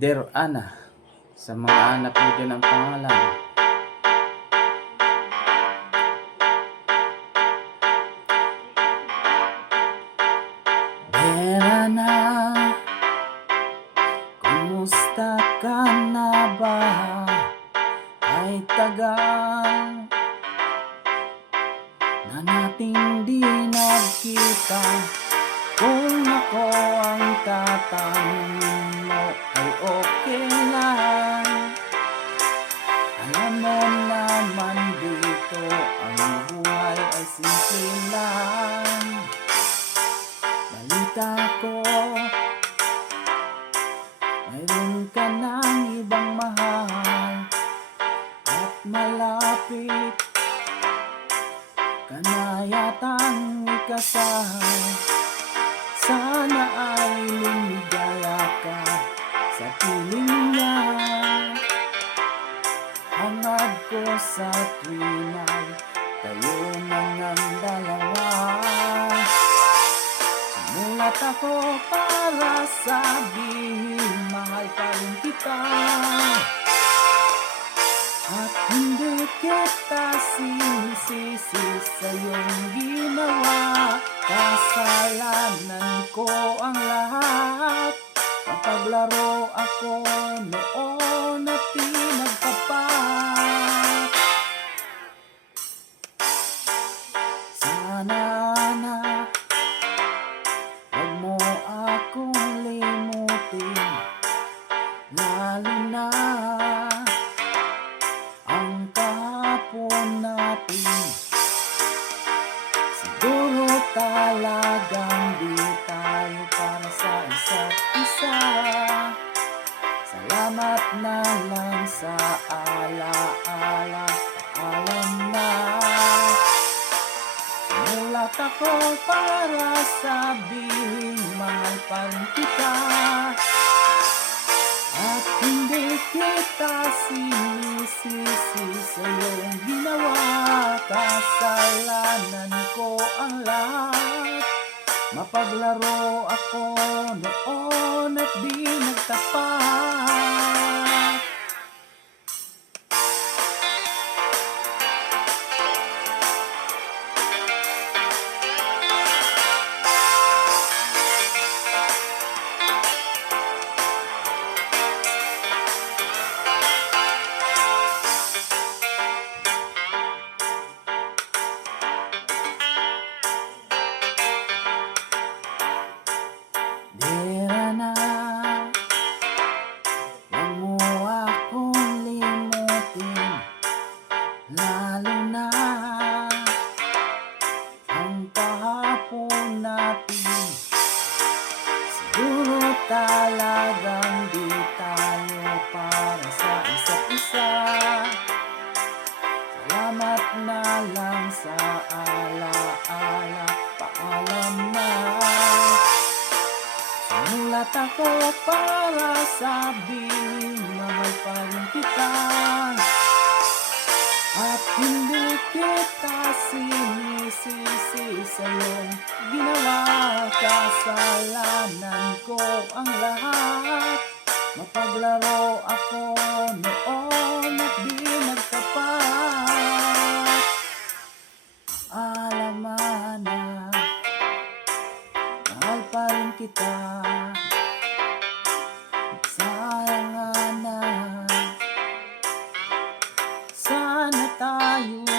Dear Ana, sa mga anak mo dyan ang pangalan. Dear Ana, kumusta ka na ba? Ay tagal na nating di nagkita. Kung ako ang tatanungin mo ay okay lang. Alam mo naman dito ang buhay ay simple lang. Balita ko, mayroon ka ng ibang mahal at malapit ka na yatang ikasal. Sana ay lumigaya ka sa piling niya. Hangad ko sa tuwinay tayo ng dalawa. Sumulat ako para sabihin mahal pa rin kita. At hindi kita sinisisi sa iyong ginawa. Kasalanan ko ang lahat. Mapaglaro ako noon at pinagtapat. Sana na huwag mo akong limutin, lalo na ang kahapon natin. Siguro talagang di tayo para sa isa't isa. Salamat na lang sa alaala. Paalam na. Sumulat ako para sabihin mahal pa rin kita. At hindi kita sinisisi sa iyong ginawa. Kasalanan ko ang lahat. Mapaglaro ako noon at di nagtapat. Dear Ana, huwag mo akong limutin, lalo na ang kahapon natin. Siguro talagang di tayo para sa isa't isa. Salamat na lang sa alaala. Paalam na. Sumulat ako para sabihin mahal pa rin kita. At hindi kita sinisisi sa iyong ginawa. Kasalanan ko ang lahat. Mapaglaro ako noon at di nagtapat. Alam na, mahal pa rin kita. Sayang na, sana tayo